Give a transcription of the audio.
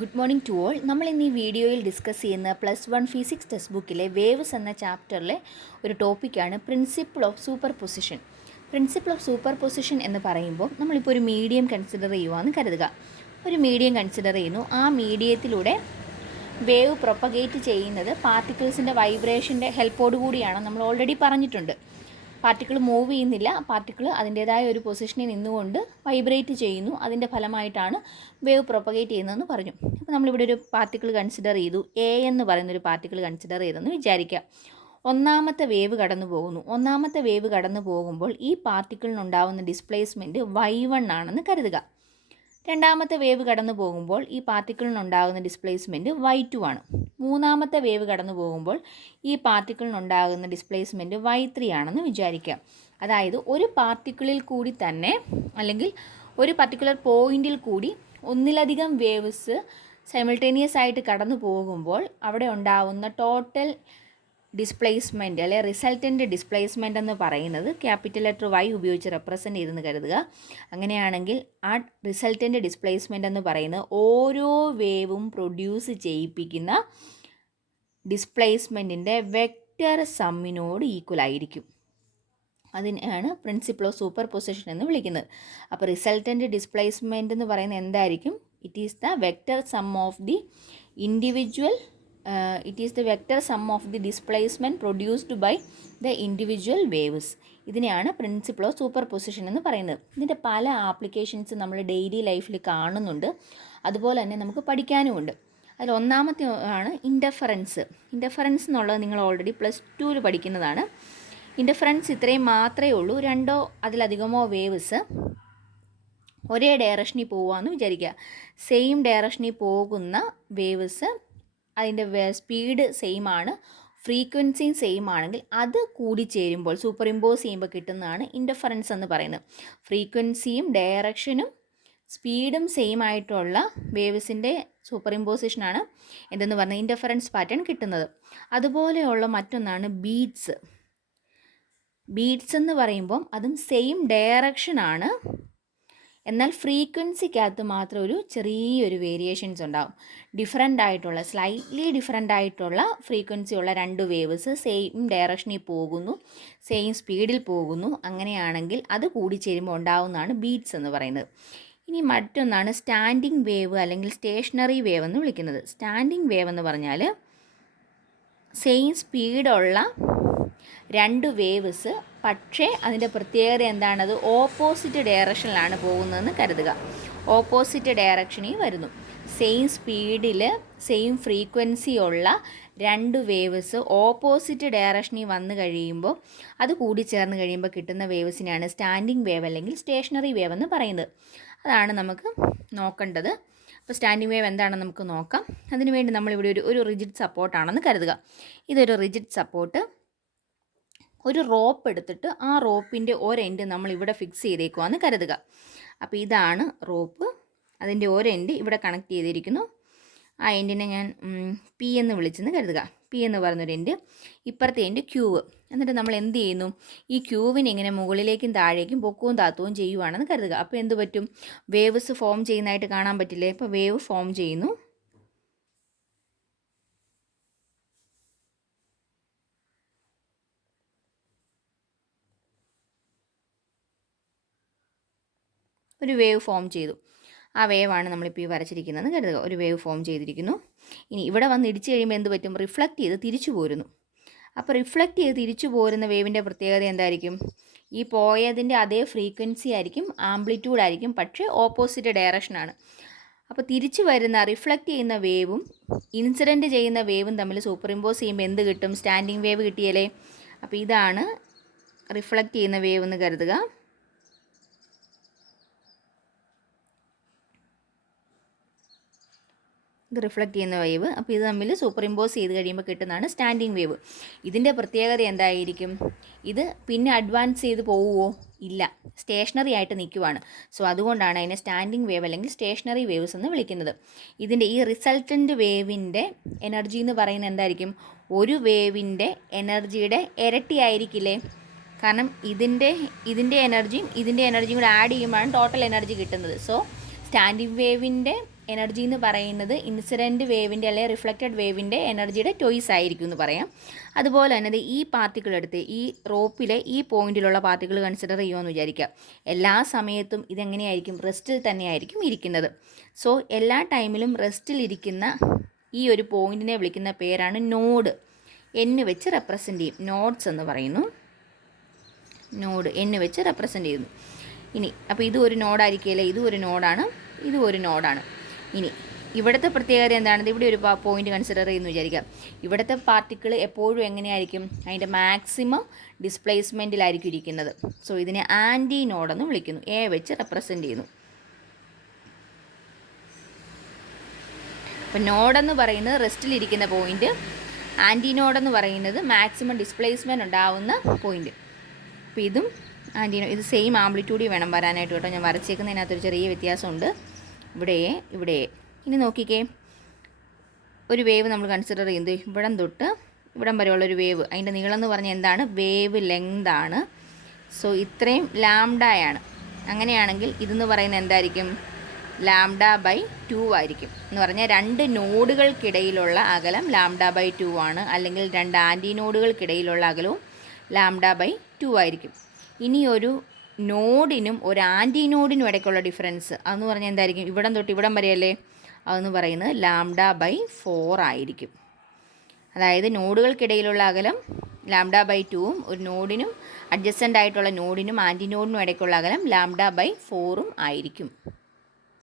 Good morning to all. നമ്മൾ ഇന്ന് ഈ വീഡിയോയിൽ ഡിസ്കസ് ചെയ്യുന്ന +1 ഫിസിക്സ് ടെക്സ്റ്റ് ബുക്കിലെ വേവ്സ് എന്ന ചാപ്റ്ററിലെ ഒരു ടോപ്പിക്കാണ് principle of super position. Principle of superposition എന്ന് പറയുമ്പോൾ നമ്മളിപ്പോൾ ഒരു മീഡിയം കൺസിഡർ ചെയ്യുവാന്ന് കരുതുക. ഒരു മീഡിയം കൺസിഡർ ചെയ്യുന്നു. ആ മീഡിയത്തിലൂടെ വേവ് പ്രൊപ്പഗേറ്റ് ചെയ്യുന്നത് പാർട്ടിക്കിൾസിൻ്റെ വൈബ്രേഷൻ്റെ ഹെൽപ്പോടു കൂടിയാണ്. നമ്മൾ ഓൾറെഡി പറഞ്ഞിട്ടുണ്ട്. പാർട്ടിക്കിൾ മൂവ് ചെയ്യുന്നില്ല, പാർട്ടിക്കിൾ അതിൻ്റേതായ ഒരു പൊസിഷനിൽ നിന്നുകൊണ്ട് വൈബ്രേറ്റ് ചെയ്യുന്നു. അതിൻ്റെ ഫലമായിട്ടാണ് വേവ് പ്രൊപ്പഗേറ്റ് ചെയ്യുന്നതെന്ന് പറഞ്ഞു. അപ്പോൾ നമ്മളിവിടെ ഒരു പാർട്ടിക്കിൾ കൺസിഡർ ചെയ്തു, എ എന്ന് പറയുന്നൊരു പാർട്ടിക്കിൾ കൺസിഡർ ചെയ്തെന്ന് വിചാരിക്കുക. ഒന്നാമത്തെ വേവ് കടന്നു പോകുന്നു. ഒന്നാമത്തെ വേവ് കടന്നു പോകുമ്പോൾ ഈ പാർട്ടിക്കിളിനുണ്ടാവുന്ന ഡിസ്പ്ലേസ്മെൻറ്റ് y1 ആണെന്ന് കരുതുക. രണ്ടാമത്തെ വേവ് കടന്നു പോകുമ്പോൾ ഈ പാർട്ടിക്കിളിനുണ്ടാകുന്ന ഡിസ്പ്ലേസ്മെൻറ്റ് y2 ആണ്. മൂന്നാമത്തെ വേവ് കടന്നു പോകുമ്പോൾ ഈ പാർട്ടിക്കിളിനുണ്ടാകുന്ന ഡിസ്പ്ലേസ്മെൻറ്റ് y3 ആണെന്ന് വിചാരിക്കാം. അതായത് ഒരു പാർട്ടിക്കിളിൽ കൂടി തന്നെ, അല്ലെങ്കിൽ ഒരു പർട്ടിക്കുലർ പോയിന്റിൽ കൂടി ഒന്നിലധികം വേവ്സ് സൈമിൾട്ടേനിയസ് ആയിട്ട് കടന്നു പോകുമ്പോൾ അവിടെ ഉണ്ടാവുന്ന ടോട്ടൽ ഡിസ്പ്ലേസ്മെൻറ്റ് അല്ലെ റിസൾട്ടൻ്റ് ഡിസ്പ്ലേസ്മെൻ്റ് എന്ന് പറയുന്നത് ക്യാപിറ്റൽ ലെറ്റർ Y ഉപയോഗിച്ച് റെപ്രസെൻ്റ് ചെയ്തെന്ന് കരുതുക. അങ്ങനെയാണെങ്കിൽ ആ റിസൾട്ടൻ്റ് ഡിസ്പ്ലേസ്മെൻ്റ് എന്ന് പറയുന്നത് ഓരോ വേവും പ്രൊഡ്യൂസ് ചെയ്യിപ്പിക്കുന്ന ഡിസ്പ്ലേസ്മെൻറ്റിൻ്റെ വെക്റ്റർ സമ്മിനോട് ഈക്വൽ ആയിരിക്കും. അതിനെയാണ് പ്രിൻസിപ്പിൾ ഓഫ് സൂപ്പർ പൊസിഷൻ എന്ന് വിളിക്കുന്നത്. അപ്പോൾ റിസൾട്ടൻ്റ് ഡിസ്പ്ലേസ്മെൻറ്റ് എന്ന് പറയുന്നത് എന്തായിരിക്കും? It is the vector sum of the individual vector sum of the displacement produced by the individual waves. ഇതിനെയാണ് പ്രിൻസിപ്പിൾ ഓഫ് സൂപ്പർ പൊസിഷൻ എന്ന് പറയുന്നത്. ഇതിൻ്റെ പല ആപ്ലിക്കേഷൻസ് നമ്മൾ ഡെയിലി ലൈഫിൽ കാണുന്നുണ്ട്, അതുപോലെ തന്നെ നമുക്ക് പഠിക്കാനുമുണ്ട്. അതിൽ ഒന്നാമത്തെ ആണ് ഇൻ്റർഫറൻസ്. ഇൻ്റർഫറൻസ് എന്നുള്ളത് നിങ്ങൾ ഓൾറെഡി +2 പഠിക്കുന്നതാണ്. ഇൻ്റർഫറൻസ് ഇത്രയും മാത്രമേ ഉള്ളൂ. രണ്ടോ അതിലധികമോ വേവ്സ് ഒരേ ഡയറക്ഷനിൽ പോകുകയെന്ന് വിചാരിക്കുക. സെയിം ഡയറക്ഷനിൽ പോകുന്ന വേവ്സ് അതിൻ്റെ സ്പീഡ് സെയിം ആണ്, ഫ്രീക്വൻസിയും സെയിം ആണെങ്കിൽ അത് കൂടിച്ചേരുമ്പോൾ സൂപ്പർ ഇമ്പോസ് ചെയ്യുമ്പോൾ കിട്ടുന്നതാണ് ഇൻ്റർഫറൻസ് എന്ന് പറയുന്നത്. ഫ്രീക്വൻസിയും ഡയറക്ഷനും സ്പീഡും സെയിം ആയിട്ടുള്ള വേവ്സിൻ്റെ സൂപ്പർ ഇമ്പോസിഷനാണ് എന്തെന്ന് പറഞ്ഞാൽ ഇൻ്റർഫറൻസ് പാറ്റേൺ കിട്ടുന്നത്. അതുപോലെയുള്ള മറ്റൊന്നാണ് ബീറ്റ്സ്. ബീറ്റ്സ് എന്ന് പറയുമ്പം അതും സെയിം ഡയറക്ഷനാണ്, എന്നാൽ ഫ്രീക്വൻസിക്കകത്ത് മാത്രം ഒരു ചെറിയൊരു വേരിയേഷൻസ് ഉണ്ടാകും. സ്ലൈറ്റ്ലി ഡിഫറെൻ്റ് ആയിട്ടുള്ള ഫ്രീക്വൻസി ഉള്ള രണ്ട് വേവ്സ് സെയിം ഡയറക്ഷനിൽ പോകുന്നു, സെയിം സ്പീഡിൽ പോകുന്നു. അങ്ങനെയാണെങ്കിൽ അത് കൂടിച്ചേരുമ്പോൾ ഉണ്ടാകുന്നതാണ് ബീറ്റ്സ് എന്ന് പറയുന്നത്. ഇനി മറ്റൊന്നാണ് സ്റ്റാൻഡിങ് വേവ് അല്ലെങ്കിൽ സ്റ്റേഷനറി വേവ് എന്ന് വിളിക്കുന്നത്. സ്റ്റാൻഡിങ് വേവ് എന്ന് പറഞ്ഞാൽ സെയിം സ്പീഡുള്ള രണ്ട് വേവ്സ്, പക്ഷേ അതിൻ്റെ പ്രത്യേകത എന്താണത്? ഓപ്പോസിറ്റ് ഡയറക്ഷനിലാണ് പോകുന്നതെന്ന് കരുതുക. ഓപ്പോസിറ്റ് ഡയറക്ഷനിൽ വരുന്നു. സെയിം സ്പീഡിൽ സെയിം ഫ്രീക്വൻസി ഉള്ള രണ്ട് വേവ്സ് ഓപ്പോസിറ്റ് ഡയറക്ഷനിൽ വന്നു കഴിയുമ്പോൾ അത് കൂടിച്ചേർന്ന് കഴിയുമ്പോൾ കിട്ടുന്ന വേവ്സിനെയാണ് സ്റ്റാൻഡിങ് വേവ് അല്ലെങ്കിൽ സ്റ്റേഷനറി വേവ് എന്ന് പറയുന്നത്. അതാണ് നമുക്ക് നോക്കേണ്ടത്. അപ്പോൾ സ്റ്റാൻഡിങ് വേവ് എന്താണെന്ന് നമുക്ക് നോക്കാം. അതിനുവേണ്ടി നമ്മളിവിടെ ഒരു റിജിഡ് സപ്പോർട്ടാണെന്ന് കരുതുക. ഇതൊരു റിജിഡ് സപ്പോർട്ട്. ഒരു റോപ്പ് എടുത്തിട്ട് ആ റോപ്പിൻ്റെ ഒരെൻഡ് നമ്മൾ ഇവിടെ ഫിക്സ് ചെയ്തേക്കുവാന്ന് കരുതുക. അപ്പോൾ ഇതാണ് റോപ്പ്. അതിൻ്റെ ഒരെൻഡ് ഇവിടെ കണക്ട് ചെയ്തിരിക്കുന്നു. ആ എൻഡിനെ ഞാൻ പി എന്ന് വിളിച്ചെന്ന് കരുതുക. പി എന്ന് പറയുന്നൊരു എൻഡ്, ഇപ്പുറത്തെ എൻഡ് ക്യൂവ്. എന്നിട്ട് നമ്മൾ എന്ത് ചെയ്യുന്നു? ഈ ക്യൂവിനെ ഇങ്ങനെ മുകളിലേക്കും താഴേക്കും പൊക്കവും താത്തവും ചെയ്യുവാണെന്ന് കരുതുക. അപ്പോൾ എന്ത് പറ്റും? വേവ്സ് ഫോം ചെയ്യുന്നതായിട്ട് കാണാൻ പറ്റില്ലേ? അപ്പോൾ വേവ് ഫോം ചെയ്യുന്നു. ഒരു വേവ് ഫോം ചെയ്തു. ആ വേവാണ് നമ്മളിപ്പോൾ ഈ വരച്ചിരിക്കുന്നതെന്ന് കരുതുക. ഒരു വേവ് ഫോം ചെയ്തിരിക്കുന്നു. ഇനി ഇവിടെ വന്ന് ഇടിച്ച് കഴിയുമ്പോൾ എന്ത് പറ്റും? റിഫ്ലക്റ്റ് ചെയ്ത് തിരിച്ചു പോരുന്നു. അപ്പോൾ റിഫ്ലക്റ്റ് ചെയ്ത് തിരിച്ചു പോരുന്ന വേവിൻ്റെ പ്രത്യേകത എന്തായിരിക്കും? ഈ പോയതിൻ്റെ അതേ ഫ്രീക്വൻസി ആയിരിക്കും, ആംപ്ലിറ്റ്യൂഡ് ആയിരിക്കും, പക്ഷേ ഓപ്പോസിറ്റ് ഡയറക്ഷനാണ്. അപ്പോൾ തിരിച്ചു വരുന്ന റിഫ്ലക്റ്റ് ചെയ്യുന്ന വേവും ഇൻസിഡൻറ്റ് ചെയ്യുന്ന വേവും തമ്മിൽ സൂപ്പർ ഇമ്പോസ് ചെയ്യുമ്പോൾ എന്ത് കിട്ടും? സ്റ്റാൻഡിങ് വേവ് കിട്ടിയല്ലേ? അപ്പോൾ ഇതാണ് റിഫ്ലക്റ്റ് ചെയ്യുന്ന വേവ് എന്ന് കരുതുക. ഇത് റിഫ്ലക്റ്റ് ചെയ്യുന്ന വേവ്. അപ്പോൾ ഇത് തമ്മിൽ സൂപ്പർ ഇമ്പോസ് ചെയ്ത് കഴിയുമ്പോൾ കിട്ടുന്നതാണ് സ്റ്റാൻഡിങ് വേവ്. ഇതിൻ്റെ പ്രത്യേകത എന്തായിരിക്കും? ഇത് പിന്നെ അഡ്വാൻസ് ചെയ്ത് പോവുമോ? ഇല്ല, സ്റ്റേഷനറി ആയിട്ട് നിൽക്കുവാണ്. സോ അതുകൊണ്ടാണ് അതിനെ സ്റ്റാൻഡിങ് വേവ് അല്ലെങ്കിൽ സ്റ്റേഷനറി വേവ്സ് എന്ന് വിളിക്കുന്നത്. ഇതിൻ്റെ ഈ റിസൾട്ടൻ്റ് വേവിൻ്റെ എനർജി എന്ന് പറയുന്നത് എന്തായിരിക്കും? ഒരു വേവിൻ്റെ എനർജിയുടെ ഇരട്ടി ആയിരിക്കില്ലേ? കാരണം ഇതിൻ്റെ എനർജിയും ഇതിൻ്റെ എനർജിയും കൂടെ ആഡ് ചെയ്യുമ്പോഴാണ് ടോട്ടൽ എനർജി കിട്ടുന്നത്. സോ സ്റ്റാൻഡിങ് വേവിൻ്റെ എനർജി എന്ന് പറയുന്നത് ഇൻസിഡൻറ്റ് വേവിൻ്റെ അല്ലെങ്കിൽ റിഫ്ലക്റ്റഡ് വേവിൻ്റെ എനർജിയുടെ ടോയ്സ് ആയിരിക്കും എന്ന് പറയാം. അതുപോലെ തന്നെ ഈ പാർട്ടിക്കിൾ എടുത്ത് ഈ റോപ്പിലെ ഈ പോയിന്റിലുള്ള പാർട്ടിക്കിൾ കൺസിഡർ ചെയ്യുമെന്ന് വിചാരിക്കുക. എല്ലാ സമയത്തും ഇതെങ്ങനെയായിരിക്കും, റെസ്റ്റിൽ തന്നെയായിരിക്കും ഇരിക്കുന്നത്. സോ എല്ലാ ടൈമിലും റെസ്റ്റിലിരിക്കുന്ന ഈ ഒരു പോയിന്റിനെ വിളിക്കുന്ന പേരാണ് നോഡ്. എന്ന് വെച്ച് റെപ്രസെൻ്റ് ചെയ്യും. നോഡ്സ് എന്ന് പറയുന്നു. നോഡ് എന്ന് വെച്ച് റെപ്രസെൻ്റ് ചെയ്യുന്നു. ഇനി അപ്പോൾ ഇതും ഒരു നോഡായിരിക്കില്ലേ, ഇതും ഒരു നോഡാണ്, ഇതും ഒരു നോഡാണ്. ഇനി ഇവിടുത്തെ പ്രത്യേകത എന്താണെന്ന് ഇവിടെ ഒരു പോയിന്റ് കൺസിഡർ ചെയ്യുന്നു വിചാരിക്കാം. ഇവിടുത്തെ പാർട്ടിക്കിൾ എപ്പോഴും എങ്ങനെയായിരിക്കും, അതിൻ്റെ മാക്സിമം ഡിസ്പ്ലേസ്മെൻറ്റിലായിരിക്കും ഇരിക്കുന്നത്. സോ ഇതിനെ ആൻറ്റി നോഡെന്ന് വിളിക്കുന്നു. എ വെച്ച് റെപ്രസെൻ്റ് ചെയ്യുന്നു. അപ്പോൾ നോഡെന്ന് പറയുന്നത് റെസ്റ്റിലിരിക്കുന്ന പോയിന്റ്, ആൻറ്റി നോഡെന്ന് പറയുന്നത് മാക്സിമം ഡിസ്പ്ലേസ്മെൻറ്റ് ഉണ്ടാവുന്ന പോയിന്റ്. അപ്പോൾ ഇതും ആൻറ്റി ഇത് സെയിം ആംപ്ലിറ്റ്യൂഡിൽ വേണം വരാനായിട്ട് കേട്ടോ. ഞാൻ വരച്ചേക്കുന്നതിനകത്തൊരു ചെറിയ വ്യത്യാസമുണ്ട്. ഇവിടെ. ഇനി നോക്കിക്കേ, ഒരു വേവ് നമ്മൾ കൺസിഡർ ചെയ്യുന്നത് ഇവിടം തൊട്ട് ഇവിടം വരെയുള്ളൊരു വേവ്. അതിൻ്റെ നീളം എന്ന് പറഞ്ഞാൽ എന്താണ്, വേവ് ലെങ്താണ്. സോ ഇത്രയും ലാംഡയാണ്. അങ്ങനെയാണെങ്കിൽ ഇതെന്ന് പറയുന്നത് എന്തായിരിക്കും, λ/2 ആയിരിക്കും. എന്ന് പറഞ്ഞാൽ 2 നോഡുകൾക്കിടയിലുള്ള അകലം λ/2 ആണ്. അല്ലെങ്കിൽ 2 ആൻറ്റി നോഡുകൾക്കിടയിലുള്ള അകലവും λ/2 ആയിരിക്കും. ഇനി ഒരു നോഡിനും ഒരു ആൻറ്റി നോഡിനും ഇടയ്ക്കുള്ള ഡിഫറൻസ് അതെന്ന് പറഞ്ഞാൽ എന്തായിരിക്കും, ഇവിടം തൊട്ട് ഇവിടം വരെയല്ലേ, അതെന്ന് പറയുന്നത് λ/4 ആയിരിക്കും. അതായത് നോഡുകൾക്കിടയിലുള്ള അകലം λ/2ഉം ഒരു നോഡിനും അഡ്ജസൻ്റ് ആയിട്ടുള്ള നോഡിനും ആൻറ്റി നോഡിനും ഇടയ്ക്കുള്ള അകലം λ/4ഉം ആയിരിക്കും.